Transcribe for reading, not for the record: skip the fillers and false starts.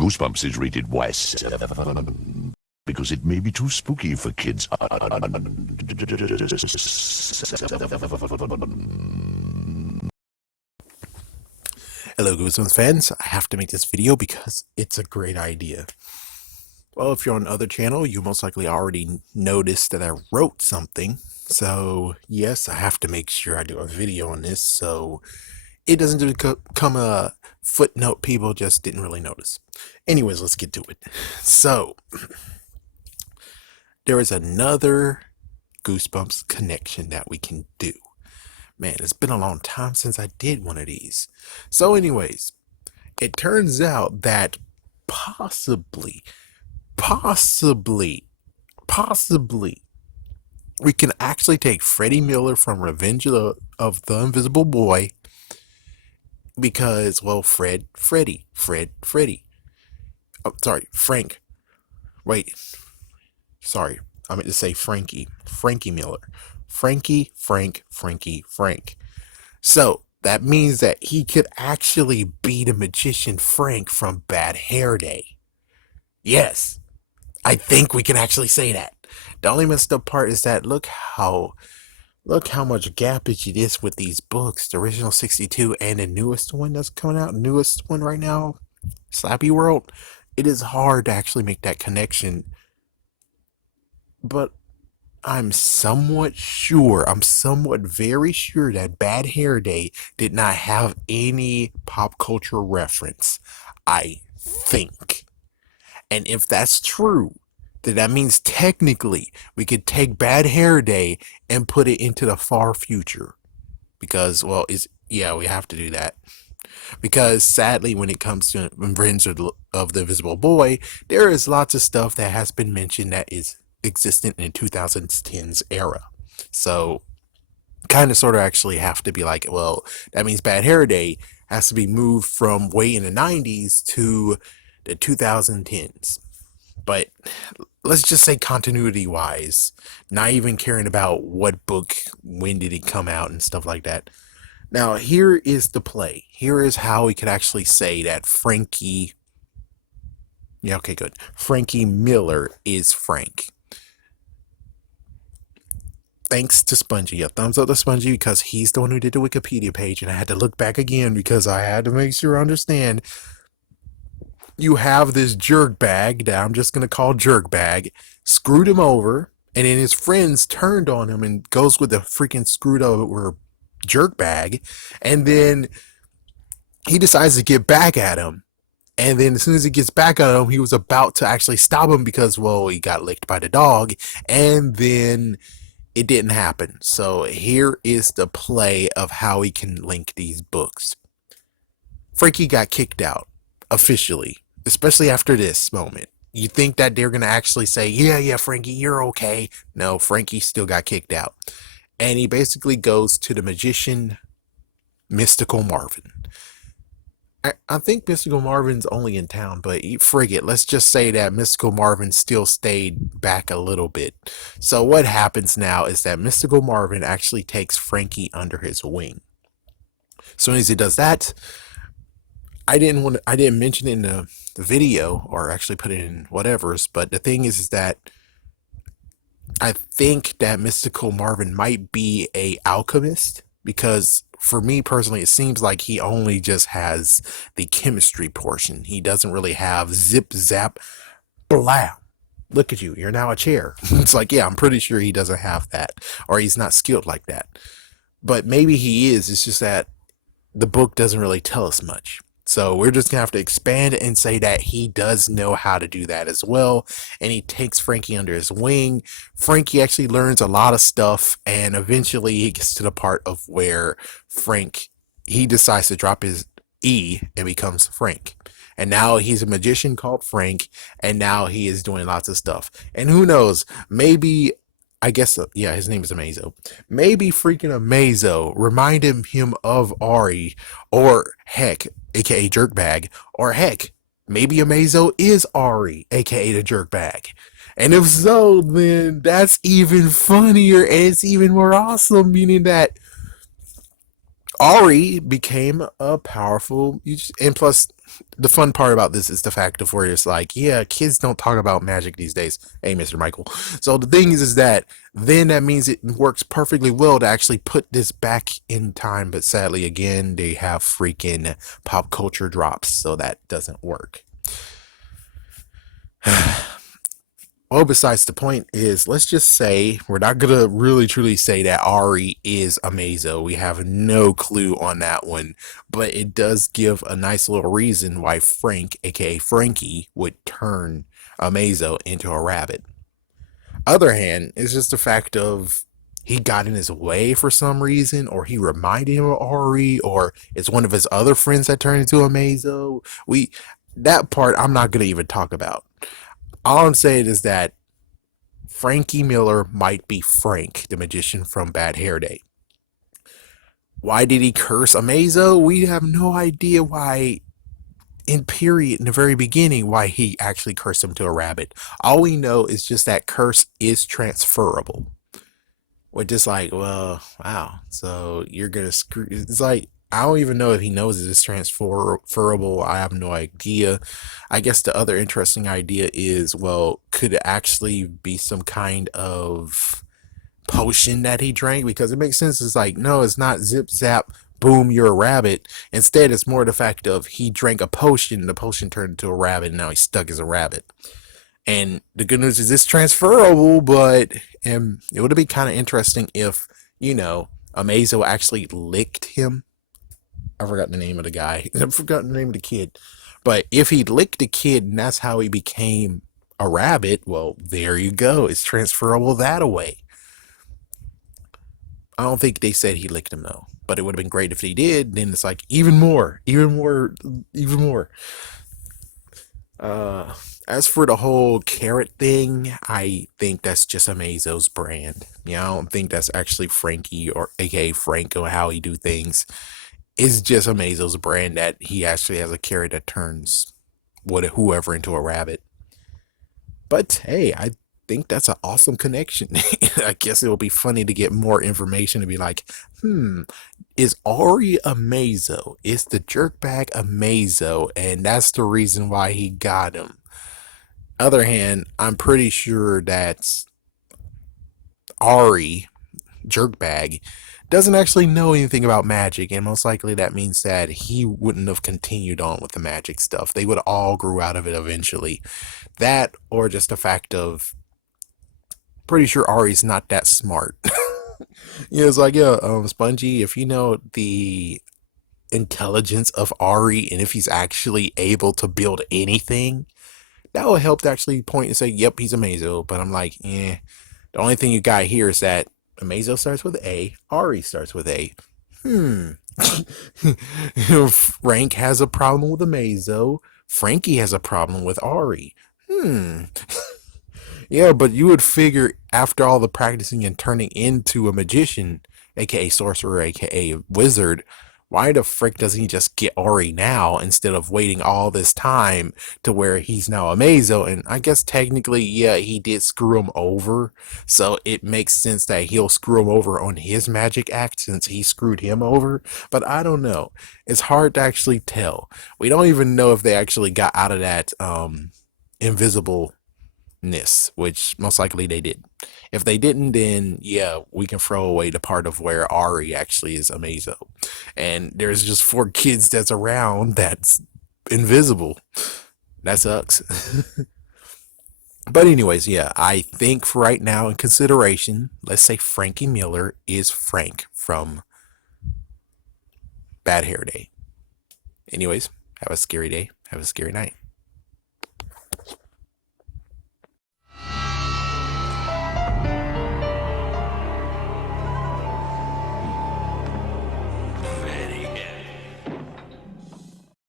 Goosebumps is rated West because it may be too spooky for kids. Hello Goosebumps fans, I have to make this video because it's a great idea. Well, if you're on other channel, you most likely already noticed that I wrote something. So yes, I have to make sure I do a video on this so it doesn't become a footnote people just didn't really notice. Anyways, let's get to it. So, there is another Goosebumps connection that we can do. Man, it's been a long time since I did one of these. So anyways, it turns out that possibly, we can actually take Freddie Miller from Revenge of the Invisible Boy because, well, Freddie. Oh, sorry, Frank. Wait, sorry, I meant to say Frankie Miller. Frankie. So that means that he could actually be the magician Frank from Bad Hair Day. Yes, I think we can actually say that. The only messed up part is that look how much gappage it is with these books. The original 62 and the newest one that's coming out, newest one right now, Slappy World. It is hard to actually make that connection. But I'm somewhat very sure that Bad Hair Day did not have any pop culture reference. I think. And if that's true, then that means technically we could take Bad Hair Day and put it into the far future. Because, well, we have to do that. Because sadly, when it comes to Revenge of the Invisible Boy, there is lots of stuff that has been mentioned that is existent in the 2010s era. So kind of sort of actually have to be like, well, that means Bad Hair Day has to be moved from way in the 90s to the 2010s. But let's just say continuity wise, not even caring about what book, when did it come out and stuff like that. Now here is the play. Here is how we could actually say that Frankie Miller is Frank. Thanks to Spongy. A thumbs up to Spongy because he's the one who did the Wikipedia page, and I had to look back again because I had to make sure I understand. You have this jerk bag that I'm just going to call jerk bag, screwed him over, and then his friends turned on him and goes with the freaking screwed over jerk bag, and then he decides to get back at him. And then as soon as he gets back at him, he was about to actually stop him because, well, he got licked by the dog, and then it didn't happen. So here is the play of how we can link these books. Frankie got kicked out officially, especially after this moment. You think that they're going to actually say, yeah, Frankie, you're okay. No, Frankie still got kicked out. And he basically goes to the magician, Mystical Marvin. I think Mystical Marvin's only in town, but frig it. Let's just say that Mystical Marvin still stayed back a little bit. So what happens now is that Mystical Marvin actually takes Frankie under his wing. As soon as he does that, I didn't mention it in the video or actually put it in whatever's, but the thing is that I think that Mystical Marvin might be a alchemist, because for me personally, it seems like he only just has the chemistry portion. He doesn't really have zip, zap, blah. Look at you, you're now a chair. It's like, yeah, I'm pretty sure he doesn't have that, or he's not skilled like that. But maybe he is, it's just that the book doesn't really tell us much. So we're just going to have to expand and say that he does know how to do that as well. And he takes Frankie under his wing. Frankie actually learns a lot of stuff. And eventually he gets to the part of where he decides to drop his E and becomes Frank. And now he's a magician called Frank. And now he is doing lots of stuff. And who knows, maybe, I guess, yeah, his name is Amazo. Maybe freaking Amazo reminded him of Ari, or heck, aka Jerkbag, or heck, maybe Amazo is Ari, aka the Jerkbag. And if so, then that's even funnier and it's even more awesome, meaning that Ari became a powerful, and plus, the fun part about this is the fact of where it's like, yeah, kids don't talk about magic these days. Hey, Mr. Michael. So the thing is that then that means it works perfectly well to actually put this back in time. But sadly, again, they have freaking pop culture drops, so that doesn't work. Well, besides the point is, let's just say we're not gonna really truly say that Ari is Amazo. We have no clue on that one, but it does give a nice little reason why Frank, aka Frankie, would turn Amazo into a rabbit. Other hand, it's just the fact of he got in his way for some reason, or he reminded him of Ari, or it's one of his other friends that turned into Amazo. That part I'm not gonna even talk about. All I'm saying is that Frankie Miller might be Frank, the magician from Bad Hair Day. Why did he curse Amazo? We have no idea why, in the very beginning, why he actually cursed him to a rabbit. All we know is just that curse is transferable. We're just like, well, wow. So you're gonna screw. It's like I don't even know if he knows it's transferable. I have no idea. I guess the other interesting idea is, well, could it actually be some kind of potion that he drank? Because it makes sense. It's like, no, it's not zip zap. Boom, you're a rabbit. Instead, it's more the fact of he drank a potion, the potion turned into a rabbit, and now he's stuck as a rabbit. And the good news is it's transferable, but it would be kind of interesting if, Amazo actually licked him. I forgot the name of the guy. I've forgotten the name of the kid. But if he licked the kid and that's how he became a rabbit, well, there you go. It's transferable that way. I don't think they said he licked him though. But it would have been great if he did. Then it's like even more. As for the whole carrot thing, I think that's just Amazo's brand. I don't think that's actually Frankie or aka Franco how he do things. It's just Amazo's brand that he actually has a carrot that turns whoever into a rabbit. But hey, I think that's an awesome connection. I guess it'll be funny to get more information to be like, is Ari Amazo? Is the jerkbag Amazo? And that's the reason why he got him. Other hand, I'm pretty sure that Ari, jerkbag, doesn't actually know anything about magic, and most likely that means that he wouldn't have continued on with the magic stuff. They would all grew out of it eventually. That, or just the fact of, pretty sure Ari's not that smart. It's like, Spongy, if you know the intelligence of Ari, and if he's actually able to build anything, that will help to actually point and say, yep, he's Amazo. But I'm like, the only thing you got here is that Amazo starts with A, Ari starts with A. Frank has a problem with Amazo. Frankie has a problem with Ari. Yeah, but you would figure after all the practicing and turning into a magician, aka sorcerer, aka wizard, why the frick doesn't he just get Ari now instead of waiting all this time to where he's now Amazo? And I guess technically, yeah, he did screw him over. So it makes sense that he'll screw him over on his magic act since he screwed him over. But I don't know. It's hard to actually tell. We don't even know if they actually got out of that invisible which most likely they did. If they didn't, then yeah, we can throw away the part of where Ari actually is Amazo. And there's just 4 kids that's around that's invisible. That sucks. But anyways, yeah, I think for right now in consideration, let's say Frankie Miller is Frank from Bad Hair Day. Anyways, have a scary day. Have a scary night.